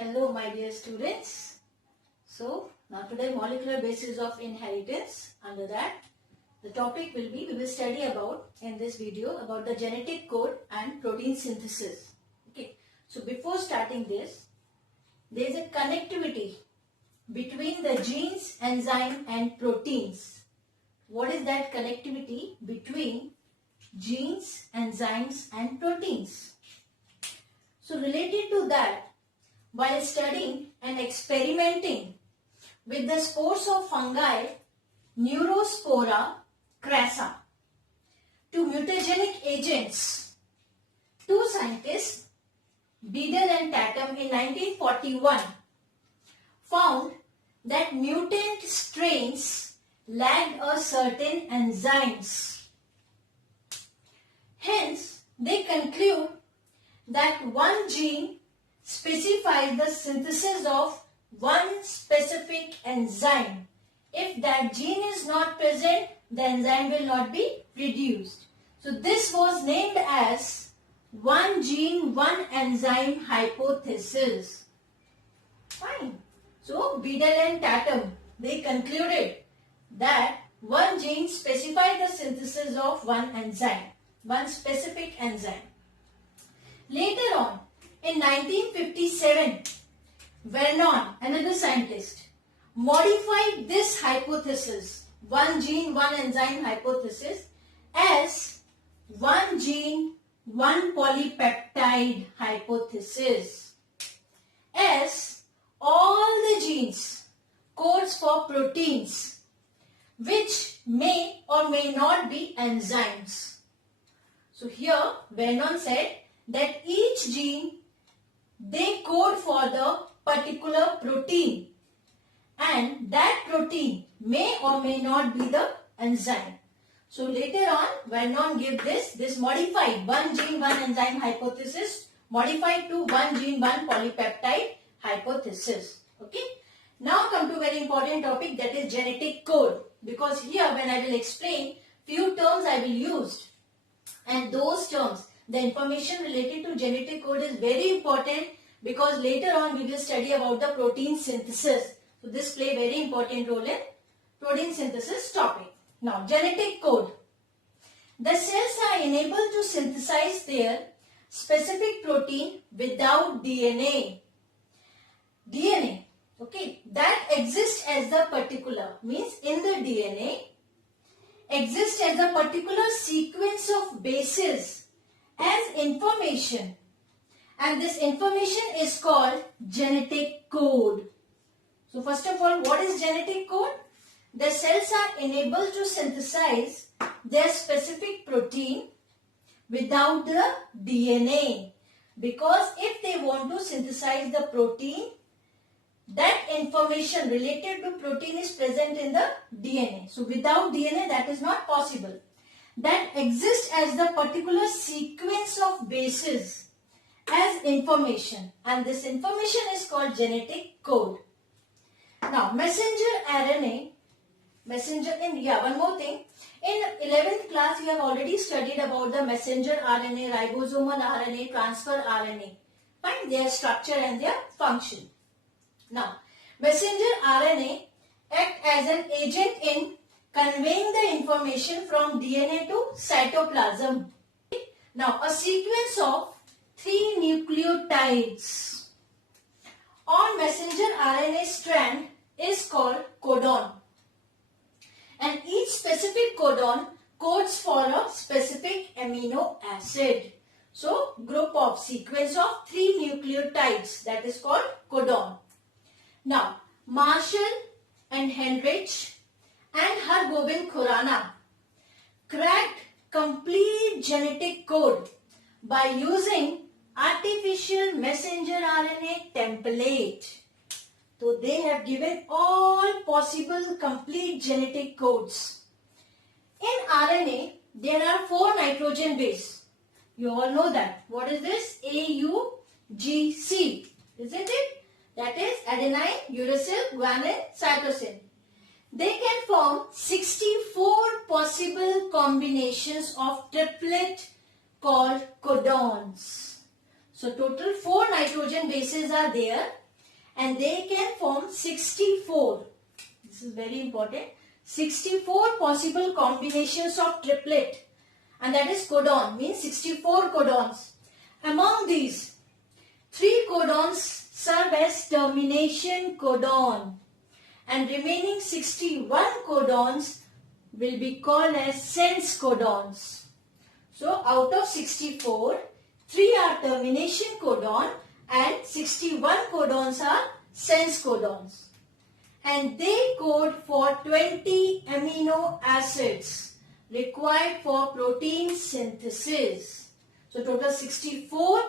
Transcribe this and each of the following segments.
Hello my dear students. So now today molecular basis of inheritance. Under that the topic will be, we will study about in this video about the genetic code and protein synthesis. Okay. So before starting this, there is a connectivity between the genes, enzyme and proteins. What is that connectivity between genes, enzymes and proteins? So related to that, while studying and experimenting with the spores of fungi Neurospora crassa to mutagenic agents, two scientists, Beadle and Tatum, in 1941 found that mutant strains lacked a certain enzymes. Hence, they conclude that one gene specifies the synthesis of one specific enzyme. If that gene is not present, the enzyme will not be produced. So this was named as one gene, one enzyme hypothesis. Fine. So Beadle and Tatum, they concluded that one gene specifies the synthesis of one enzyme, one specific enzyme. Later on, in 1957, Vernon, another scientist, modified this hypothesis, one gene, one enzyme hypothesis, as one gene, one polypeptide hypothesis. As all the genes codes for proteins which may or may not be enzymes. So here Vernon said that each gene, they code for the particular protein and that protein may or may not be the enzyme. So later on Vernon gave this modified one gene, one enzyme hypothesis modified to one gene, one polypeptide hypothesis. Okay. Now come to very important topic, that is genetic code, because here when I will explain few terms I will use, and those terms, the information related to genetic code is very important because later on we will study about the protein synthesis. So this play very important role in protein synthesis topic. Now genetic code. The cells are enabled to synthesize their specific protein without DNA. DNA, okay, that exists as the particular, means in the DNA exists as a particular sequence of bases as information, and this information is called genetic code. So first of all, what is genetic code? The cells are enabled to synthesize their specific protein without the DNA, because if they want to synthesize the protein, that information related to protein is present in the DNA. So without DNA that is not possible. That exists as the particular sequence of bases as information, and this information is called genetic code. Now messenger RNA, one more thing, in 11th class we have already studied about the messenger RNA, ribosomal RNA, transfer RNA, find their structure and their function. Now messenger RNA act as an agent in conveying the information from DNA to cytoplasm. Now a sequence of 3 nucleotides on messenger RNA strand is called codon, and each specific codon codes for a specific amino acid. So group of sequence of 3 nucleotides, that is called codon. Now Marshall and Henrich and Hargobind Khurana cracked complete genetic code by using artificial messenger RNA template. So they have given all possible complete genetic codes. In RNA, there are 4 nitrogen base. You all know that. What is this? AUGC. Isn't it? That is adenine, uracil, guanine, cytosine. They can form 64 possible combinations of triplet called codons. So total 4 nitrogen bases are there and they can form 64. This is very important. 64 possible combinations of triplet, and that is codon, means 64 codons. Among these, 3 codons serve as termination codon, and remaining 61 codons will be called as sense codons. So out of 64, 3 are termination codon and 61 codons are sense codons. And they code for 20 amino acids required for protein synthesis. So total 64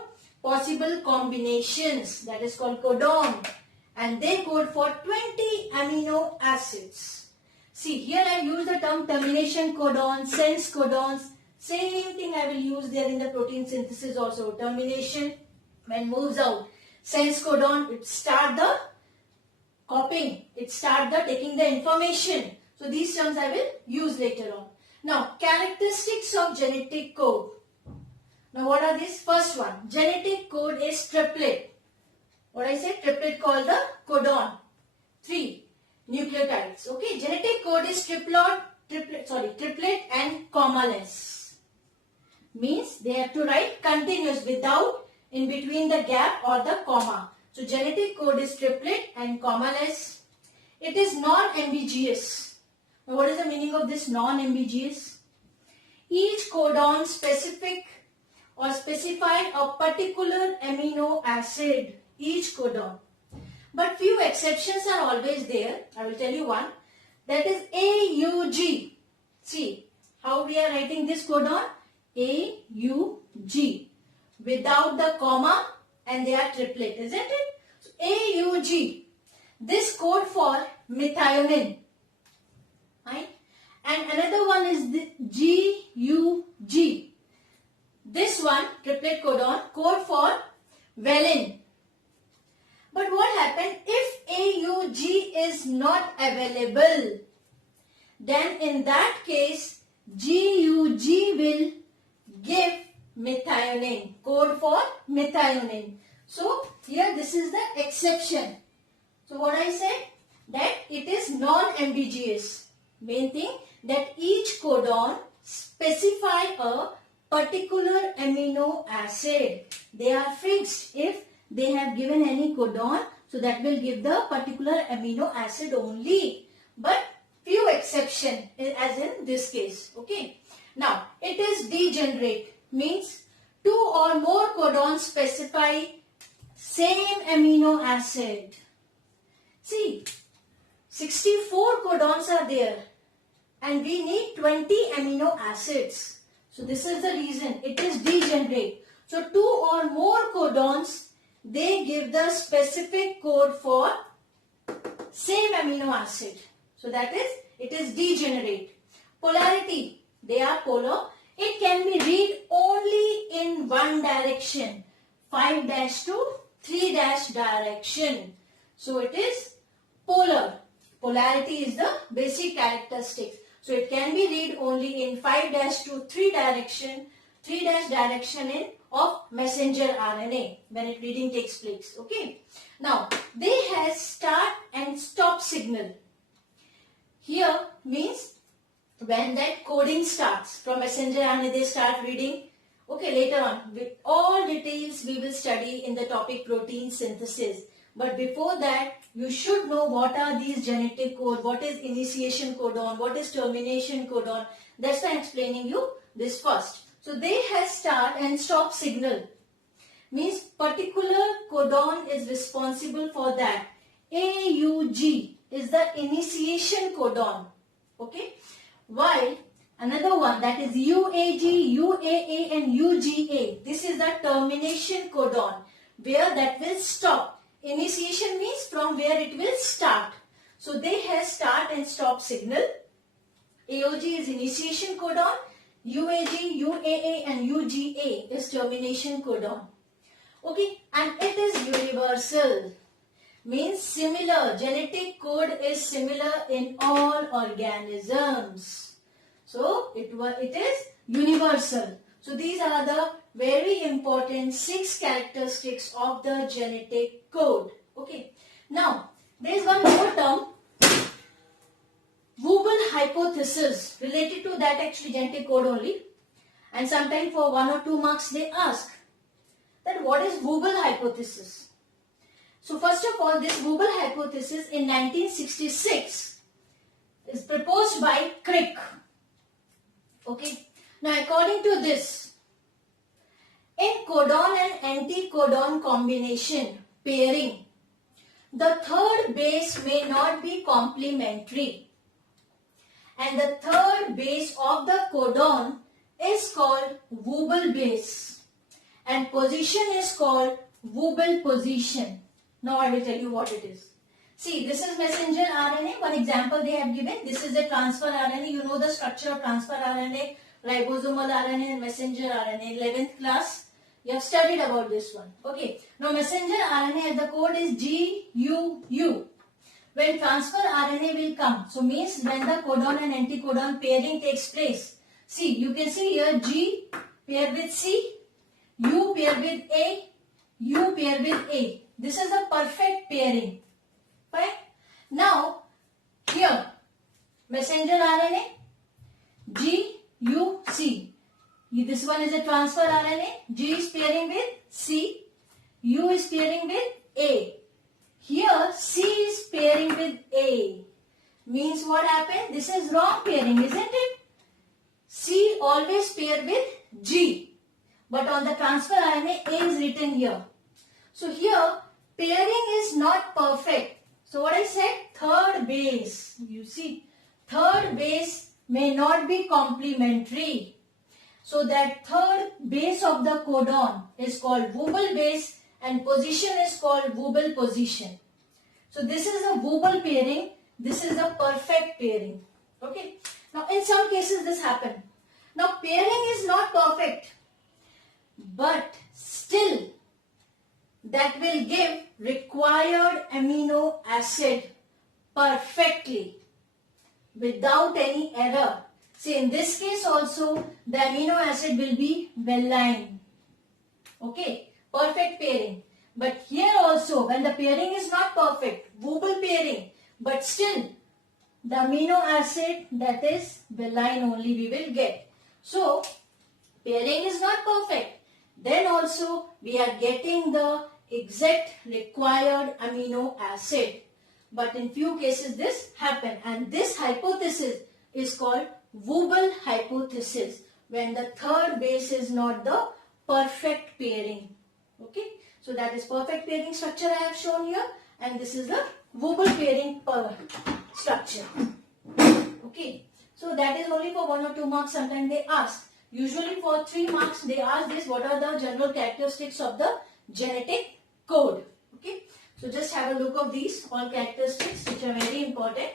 possible combinations, that is called codon, and they code for 20 amino acids. See, here I use the term termination codon, sense codons. Same thing I will use there in the protein synthesis also. Termination, when moves out. Sense codon, it start the copying. It start the taking the information. So these terms I will use later on. Now, characteristics of genetic code. Now, what are these? First one, genetic code is triplet. What I said, triplet called the codon. 3 nucleotides. Okay, genetic code is triplet and commaless. Means they have to write continuous without in between the gap or the comma. So genetic code is triplet and commaless. It is non-ambiguous. Now, what is the meaning of this non-ambiguous? Each codon specify a particular amino acid. Each codon. But few exceptions are always there. I will tell you one. That is AUG. See how we are writing this codon? AUG. Without the comma, and they are triplet, isn't it? So AUG. This code for methionine. Right? And another one is the GUG. This one, triplet codon, code for valine. But what happened if AUG is not available? Then in that case, GUG will give methionine, code for methionine. So here this is the exception. So what I said, that it is non-ambiguous. Main thing, that each codon specify a particular amino acid. They are fixed. If they have given any codon, so that will give the particular amino acid only. But few exception, as in this case. Okay. Now, it is degenerate. Means 2 or more codons specify same amino acid. See, 64 codons are there and we need 20 amino acids. So this is the reason it is degenerate. So 2 or more codons, they give the specific code for same amino acid. So that is, it is degenerate. Polarity, they are polar. It can be read only in one direction, 5' to 3' direction. So it is polar. Polarity is the basic characteristic. So it can be read only in 5' to 3 direction, 3' direction in of messenger RNA when it reading takes place. Okay. Now they have start and stop signal. Here means when that coding starts from messenger RNA, they start reading. Okay, later on with all details we will study in the topic protein synthesis. But before that, you should know what are these genetic code, what is initiation codon, what is termination codon. That's why I am explaining you this first. So they have start and stop signal. Means particular codon is responsible for that. AUG is the initiation codon. Okay. While another one, that is UAG, UAA and UGA. This is the termination codon where that will stop. Initiation means from where it will start. So they have start and stop signal. AOG is initiation codon. UAG, UAA and UGA is termination codon. Okay, and it is universal. Means similar. Genetic code is similar in all organisms. So it is universal. So these are the very important 6 characteristics of the genetic code. Okay. Now, there is one more term, Wobble hypothesis, related to that actually genetic code only. And sometimes for 1 or 2 marks they ask that what is Wobble hypothesis. So first of all, this Wobble hypothesis in 1966 is proposed by Crick. Okay. Now according to this, in codon and anticodon combination pairing, the third base may not be complementary, and the third base of the codon is called Wobble base and position is called Wobble position. Now I will tell you what it is. See, this is messenger RNA. One example they have given. This is the transfer RNA. You know the structure of transfer RNA, ribosomal RNA and messenger RNA. 11th class, you have studied about this one. Okay. Now messenger RNA, the code is GUU. When transfer RNA will come, so means when the codon and anticodon pairing takes place. See, you can see here G pair with C, U pair with A, U pair with A. This is a perfect pairing. Fine. Now, here, messenger RNA, G, U, C. This one is a transfer RNA. G is pairing with C, U is pairing with A. Here, C is pairing with A. Means what happened? This is wrong pairing, isn't it? C always pair with G. But on the transfer RNA, A is written here. So here, pairing is not perfect. So what I said? Third base. You see, third base may not be complementary. So that third base of the codon is called Wobble base and position is called Wobble position. So this is a Wobble pairing. This is a perfect pairing. Okay. Now in some cases this happens. Now pairing is not perfect, but still that will give required amino acid perfectly without any error. See, in this case also the amino acid will be valine. Okay, perfect pairing. But here also when the pairing is not perfect, Wobble pairing, but still the amino acid that is valine only we will get. So pairing is not perfect. Then also we are getting the exact required amino acid. But in few cases this happen, and this hypothesis is called Wobble hypothesis, when the third base is not the perfect pairing. Okay. So that is perfect pairing structure I have shown here, and this is the Wobble pairing structure. Okay. So that is only for 1 or 2 marks. Sometimes they ask. Usually for 3 marks they ask this, what are the general characteristics of the genetic code. Okay. So just have a look of these all characteristics which are very important.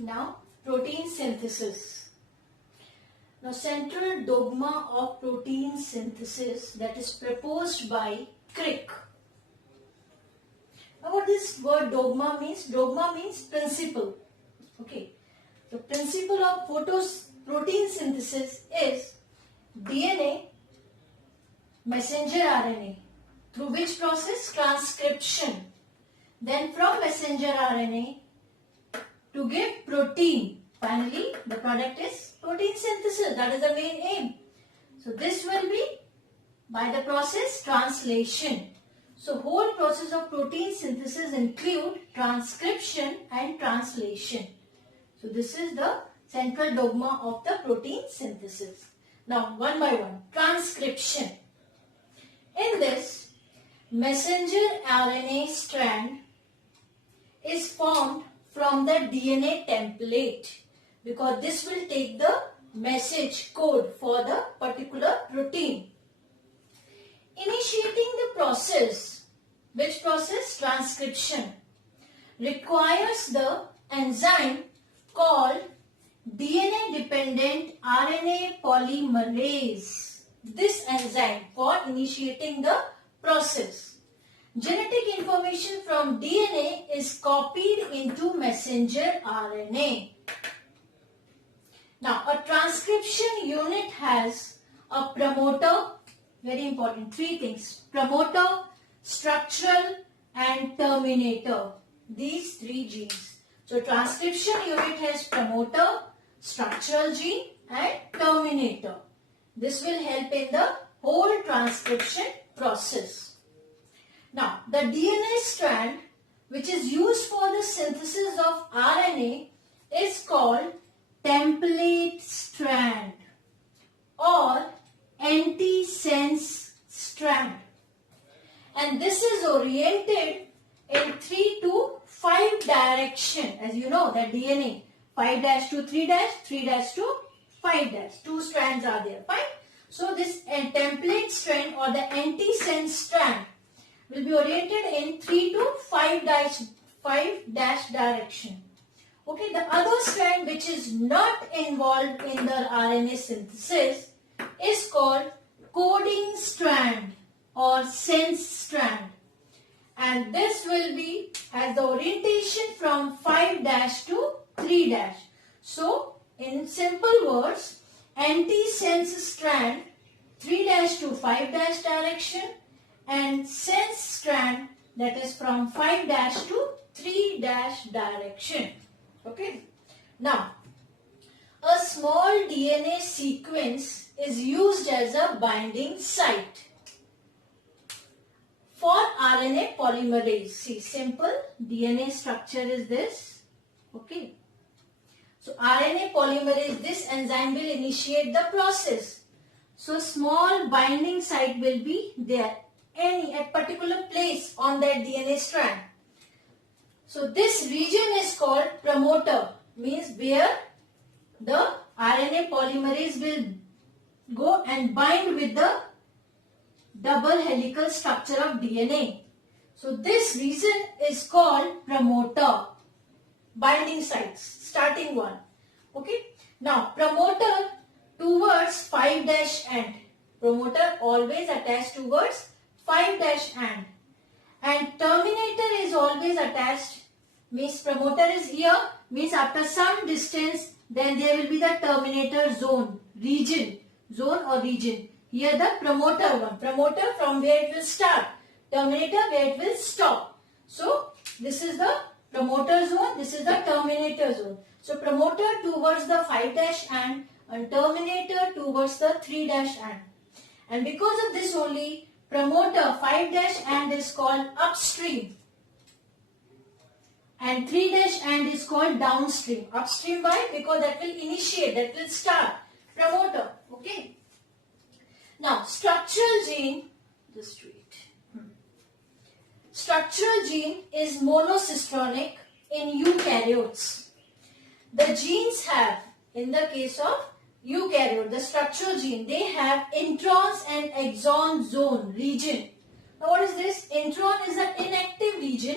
Now protein synthesis. Now central dogma of protein synthesis that is proposed by Crick. Now what this word dogma means? Dogma means principle. Okay. The principle of protein synthesis is DNA, messenger RNA. Through which process? Transcription. Then from messenger RNA to give protein. Finally, the product is protein synthesis. That is the main aim. So this will be by the process translation. So whole process of protein synthesis include transcription and translation. So this is the central dogma of the protein synthesis. Now one by one. Transcription. In this, messenger RNA strand is formed from the DNA template, because this will take the message code for the particular protein. Initiating the process, which process? Transcription, requires the enzyme called DNA-dependent RNA polymerase. This enzyme for initiating the process. Genetic information from DNA is copied into messenger RNA. Now, a transcription unit has a promoter, very important, three things: promoter, structural and terminator. These three genes. So, transcription unit has promoter, structural gene and terminator. This will help in the whole transcription process. Now, the DNA strand which is used for the synthesis of RNA is called template strand or antisense strand, and this is oriented in 3 to 5 direction. As you know that DNA 5' to 3', 3' to 5', 2 strands are there, fine. So this template strand or the antisense strand will be oriented in 3 to 5 dash direction. Okay, the other strand which is not involved in the RNA synthesis is called coding strand or sense strand, and this will be has the orientation from 5' to 3'. So in simple words, antisense strand 3' to 5' direction and sense strand that is from 5' to 3' direction. Okay. Now, a small DNA sequence is used as a binding site for RNA polymerase. See, simple DNA structure is this. Okay. So, RNA polymerase, this enzyme will initiate the process. So, small binding site will be there, a particular place on that DNA strand. So, this region is called promoter, means where the RNA polymerase will go and bind with the double helical structure of DNA. So, this region is called promoter, binding sites, starting one. Okay. Now, promoter towards 5' end. Promoter always attached towards 5' end. And terminator is always attached, means promoter is here, means after some distance then there will be the terminator zone, region, zone or region. Here the promoter one, promoter from where it will start, terminator where it will stop. So this is the promoter zone, this is the terminator zone. So promoter towards the 5' end and terminator towards the 3' end. And because of this only, promoter 5' end is called upstream and 3' end is called downstream. Upstream why? Because that will initiate, that will start, promoter. Okay. Now, structural gene, just wait. Structural gene is monocystonic in eukaryotes. The genes have, in the case of eukaryote, the structural gene, they have introns and exon zone region. Now, what is this? Intron is an inactive region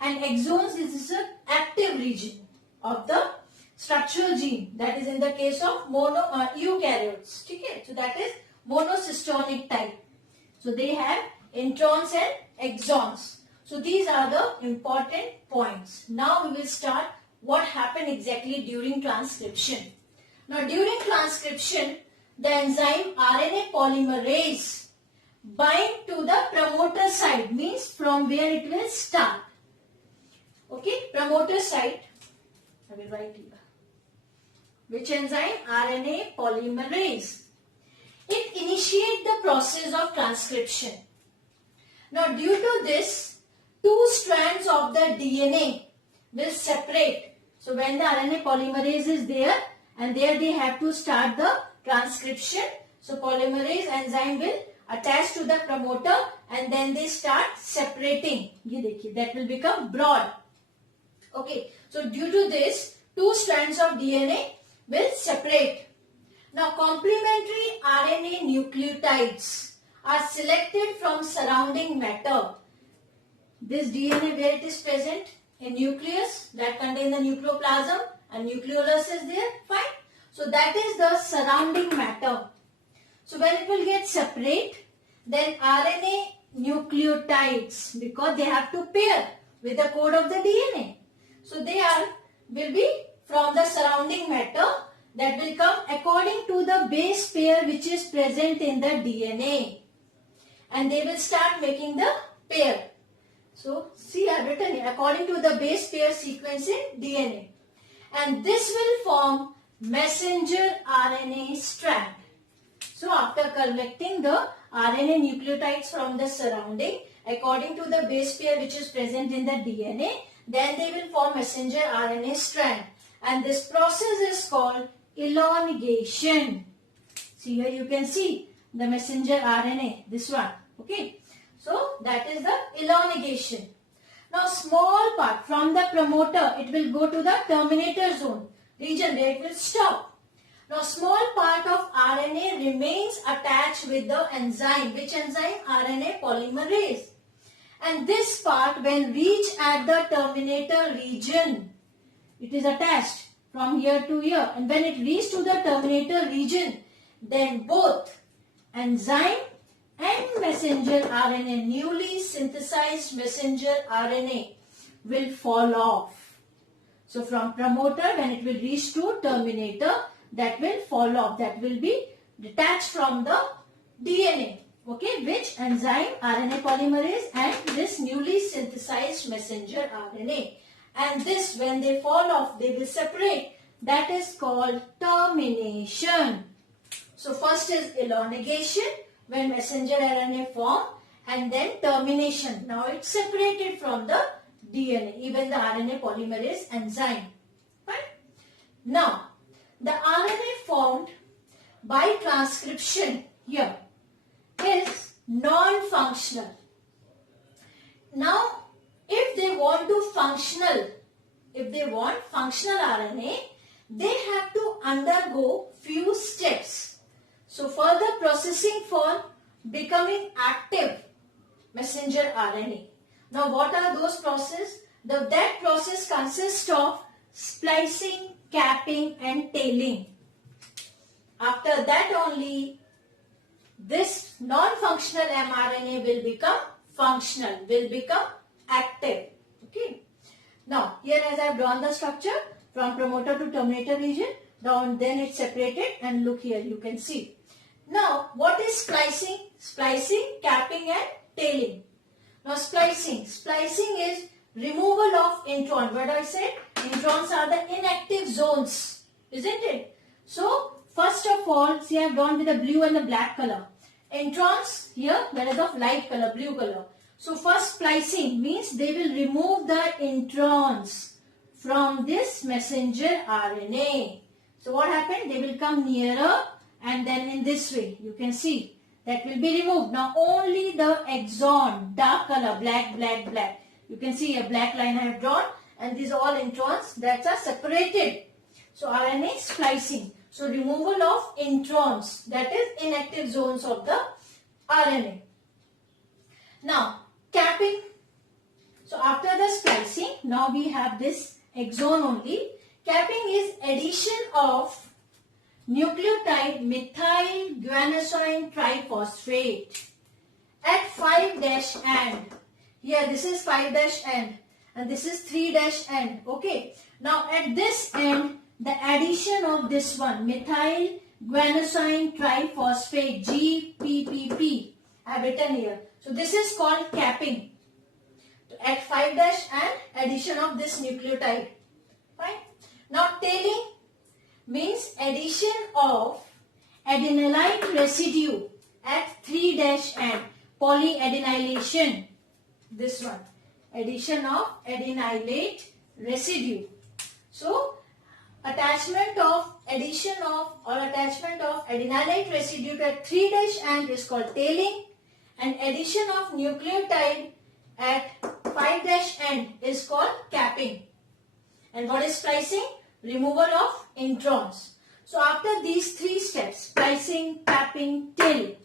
and exons is an active region of the structural gene. That is in the case of eukaryotes. Okay? So, that is monocystonic type. So, they have introns and exons. So, these are the important points. Now, we will start what happened exactly during transcription. Now, during transcription, the enzyme RNA polymerase bind to the promoter site, means from where it will start. Okay, promoter site, I will write here. Which enzyme? RNA polymerase. It initiates the process of transcription. Now, due to this, 2 strands of the DNA will separate. So, when the RNA polymerase is there and there they have to start the transcription. So, polymerase enzyme will attach to the promoter and then they start separating. Ye dekhiye, that will become broad. Okay. So, due to this, 2 strands of DNA will separate. Now, complementary RNA nucleotides are selected from surrounding matter. This DNA where it is present in nucleus that contain the nucleoplasm and nucleolus is there, fine. So, that is the surrounding matter. So, when it will get separate, then RNA nucleotides, because they have to pair with the code of the DNA. So, they will be from the surrounding matter that will come according to the base pair which is present in the DNA. And they will start making the pair. So, see, I have written here, according to the base pair sequence in DNA. And this will form messenger RNA strand. So, after collecting the RNA nucleotides from the surrounding, according to the base pair which is present in the DNA, then they will form messenger RNA strand. And this process is called elongation. See, here you can see the messenger RNA, this one. Okay. So, that is the elongation. Now, small part from the promoter, it will go to the terminator zone region where it will stop. Now, small part of RNA remains attached with the enzyme. Which enzyme? RNA polymerase. And this part, when reach at the terminator region, it is attached from here to here. And when it reaches to the terminator region, then both enzyme and messenger RNA, newly synthesized messenger RNA, will fall off. So from promoter, when it will reach to terminator, that will fall off. That will be detached from the DNA. Okay, which enzyme? RNA polymerase and this newly synthesized messenger RNA. And this, when they fall off, they will separate. That is called termination. So first is elongation, when messenger RNA form, and then termination. Now it's separated from the DNA, even the RNA polymerase enzyme. Right? Now, the RNA formed by transcription here is non-functional. Now, if they want functional RNA, they have to undergo few steps. So, further processing for becoming active messenger RNA. Now, what are those processes? That process consists of splicing, capping and tailing. After that only, this non-functional mRNA will become functional, will become active. Okay. Now, here as I have drawn the structure from promoter to terminator region, then it's separated, and look here, you can see. Now, what is splicing? Splicing, capping and tailing. Now, splicing is removal of intron. What I said? Introns are the inactive zones, isn't it? So, first of all, see I have drawn with the blue and the black color. Introns here, that is of light color, blue color. So, first splicing means they will remove the introns from this messenger RNA. So, what happened? They will come nearer and then in this way, you can see that will be removed. Now, only the exon, dark color, black, black, black. You can see a black line I have drawn, and these all introns that are separated. So, RNA splicing. So, removal of introns, that is inactive zones of the RNA. Now, capping. So, after the splicing, now we have this exon only. Capping is addition of nucleotide methyl guanosine triphosphate at 5' end. Here this is 5' end and this is 3' end. Okay. Now at this end, the addition of this one, methyl guanosine triphosphate, GPPP, I have written here. So this is called capping. At 5' end, addition of this nucleotide. Fine. Now tailing means addition of adenylate residue at 3' end, polyadenylation. This one, addition of adenylate residue. So, addition of adenylate residue at 3' end is called tailing, and addition of nucleotide at 5' end is called capping. And what is splicing? Removal of introns. So, after these three steps, splicing, capping, tailing,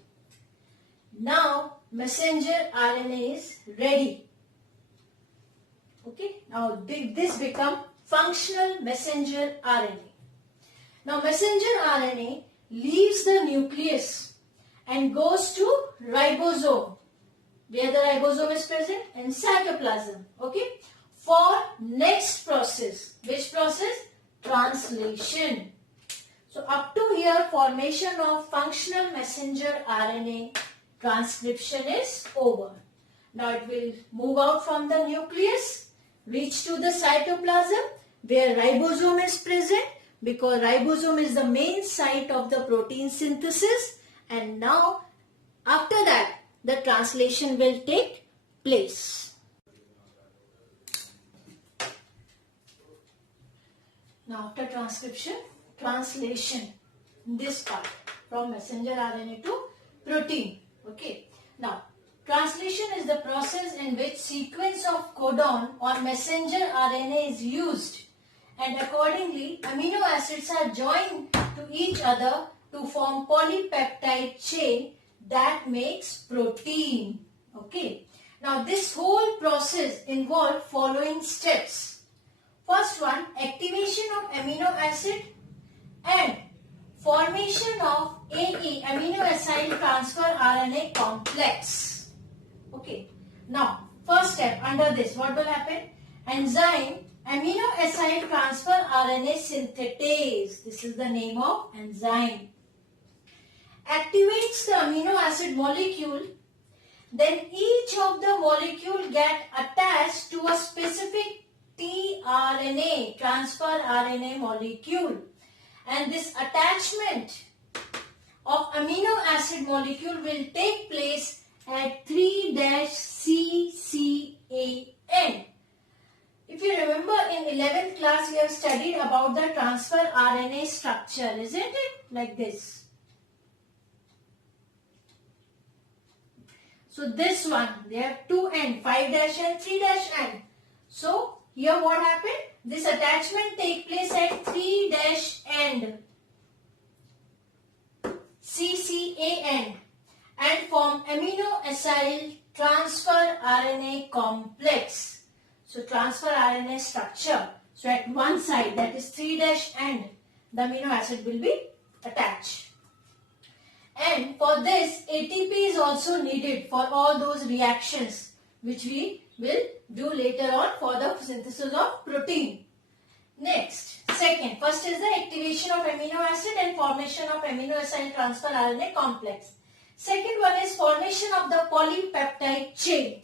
now messenger RNA is ready. Okay. Now, this become functional messenger RNA. Now, messenger RNA leaves the nucleus and goes to ribosome. Where the ribosome is present? In cytoplasm. Okay. For next process. Which process? Translation. So, up to here formation of functional messenger RNA transcription is over. Now it will move out from the nucleus, reach to the cytoplasm where ribosome is present, because ribosome is the main site of the protein synthesis, and now after that the translation will take place. Now after transcription, translation, this part from messenger RNA to protein. Okay. Now translation is the process in which sequence of codon or messenger RNA is used, and accordingly amino acids are joined to each other to form polypeptide chain that makes protein. Okay. Now this whole process involves following steps. First one, activation of amino acid and formation of AE, amino acyl transfer RNA complex. Okay. Now first step under this, what will happen? Enzyme amino acyl transfer RNA synthetase, this is the name of enzyme, activates the amino acid molecule. Then each of the molecule get attached to a specific tRNA, transfer RNA molecule, and this attachment of amino acid molecule will take place at 3-CCAN. If you remember, in 11th class we have studied about the transfer RNA structure, isn't it? Like this. So this one, they have two end, 5-and 3-and. So here what happened? This attachment take place at 3-end, CCAN, and form amino acyl transfer RNA complex. So transfer RNA structure. So at one side, that is 3-end, the amino acid will be attached. And for this, ATP is also needed for all those reactions which we will do later on for the synthesis of protein. Next, second, first is the activation of amino acid and formation of amino acyl transfer RNA complex. Second one is formation of the polypeptide chain.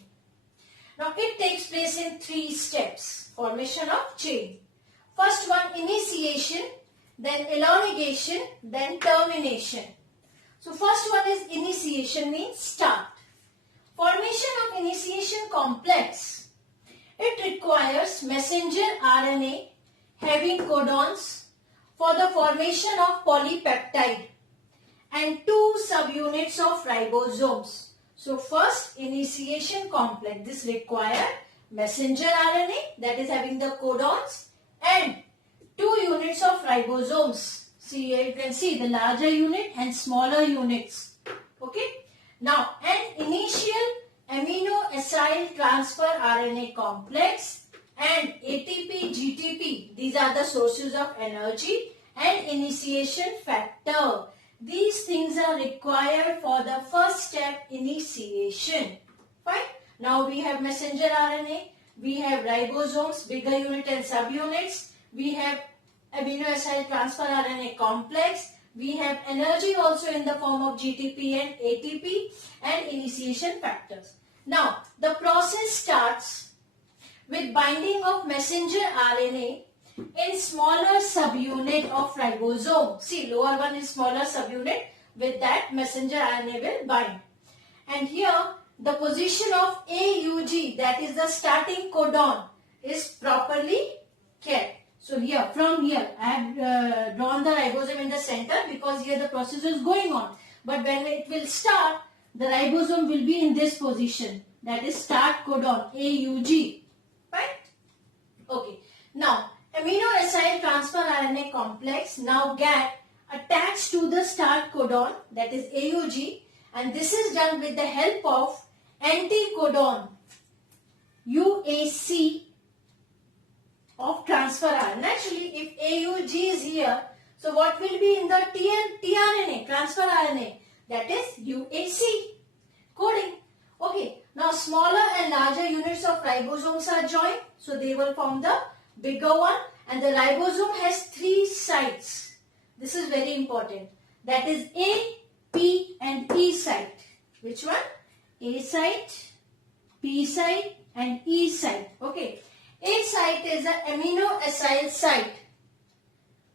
Now it takes place in 3 steps, formation of chain. First one, initiation, then elongation, then termination. So first one is initiation, means start. Formation of initiation complex. It requires messenger RNA having codons for the formation of polypeptide and 2 subunits of ribosomes. So first, initiation complex. This requires messenger RNA that is having the codons and 2 units of ribosomes. See, here you can see the larger unit and smaller units. Okay. Now, an initial amino acyl transfer RNA complex and ATP, GTP. These are the sources of energy, and initiation factor. These things are required for the first step, initiation. Fine. Now we have messenger RNA, we have ribosomes, bigger unit and subunits, we have amino acyl transfer RNA complex, we have energy also in the form of GTP and ATP, and initiation factors. Now the process starts with binding of messenger RNA in smaller subunit of ribosome. See, lower one is smaller subunit, with that messenger RNA will bind. And here the position of AUG, that is the starting codon, is properly kept. So here, from here, I have drawn the ribosome in the center because here the process is going on. But when it will start, the ribosome will be in this position. That is start codon, AUG. Right? Okay. Now, amino acyl transfer RNA complex now get attached to the start codon, that is AUG, and this is done with the help of anticodon, UAC, of transfer RNA. Naturally, if AUG is here, so what will be in the tRNA, transfer RNA? That is UAC, coding. Okay, now smaller and larger units of ribosomes are joined, so they will form the bigger one, and the ribosome has 3 sites. This is very important. that is A, P and E site. Which one? A site, P site and E site. Okay. A site is an amino acyl site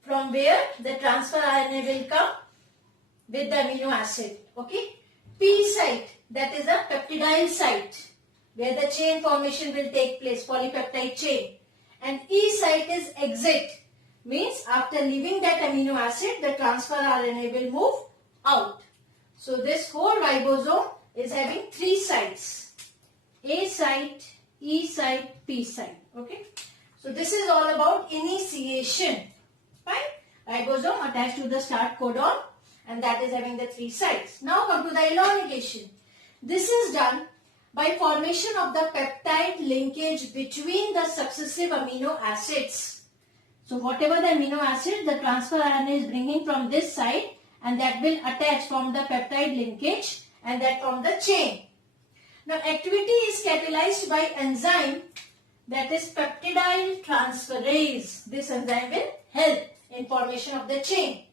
from where the transfer RNA will come with the amino acid. Okay. P site, that is a peptidyl site where the chain formation will take place, polypeptide chain. And E site is exit, means after leaving that amino acid, the transfer RNA will move out. So this whole ribosome is having 3 sites: A site, E site, P site. Okay. So this is all about initiation. Fine. Ribosome attached to the start codon, and that is having the 3 sites. Now come to the elongation. This is done by formation of the peptide linkage between the successive amino acids. So whatever the amino acid, the transfer RNA is bringing from this side, and that will attach from the peptide linkage and that from the chain. Now activity is catalyzed by enzyme, that is peptidyl transferase. This enzyme will help in formation of the chain.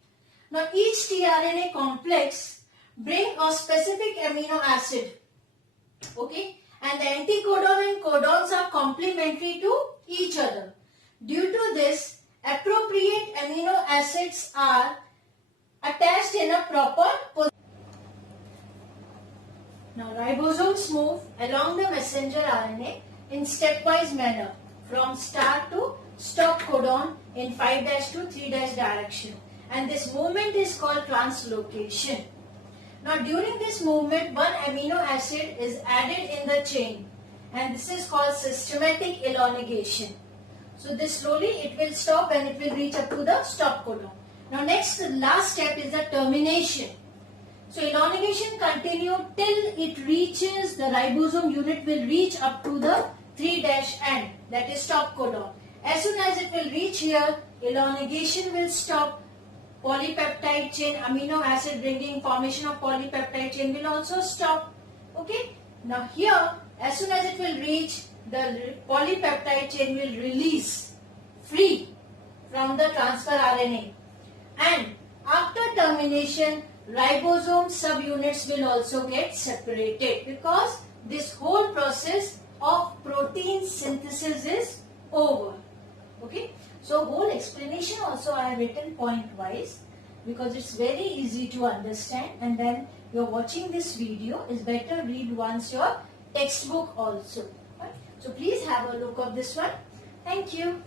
Now each tRNA complex bring a specific amino acid. Okay, and the anticodon and codons are complementary to each other. Due to this, appropriate amino acids are attached in a proper position. Now ribosomes move along the messenger RNA in stepwise manner from start to stop codon in 5' to 3' direction, and this movement is called translocation. Now during this movement, one amino acid is added in the chain, and this is called systematic elongation. So this slowly it will stop and it will reach up to the stop codon. Now next, the last step is the termination. So elongation continues till it reaches, the ribosome unit will reach up to the 3' end, that is stop codon. As soon as it will reach here, elongation will stop. Polypeptide chain, amino acid bringing formation of polypeptide chain will also stop. Okay. Now here, as soon as it will reach, the polypeptide chain will release free from the transfer RNA. And after termination, ribosome subunits will also get separated, because this whole process of protein synthesis is over. Okay. So whole explanation also I have written point wise, because it's very easy to understand, and then you're watching this video is better read once your textbook also. Right? So please have a look of this one. Thank you.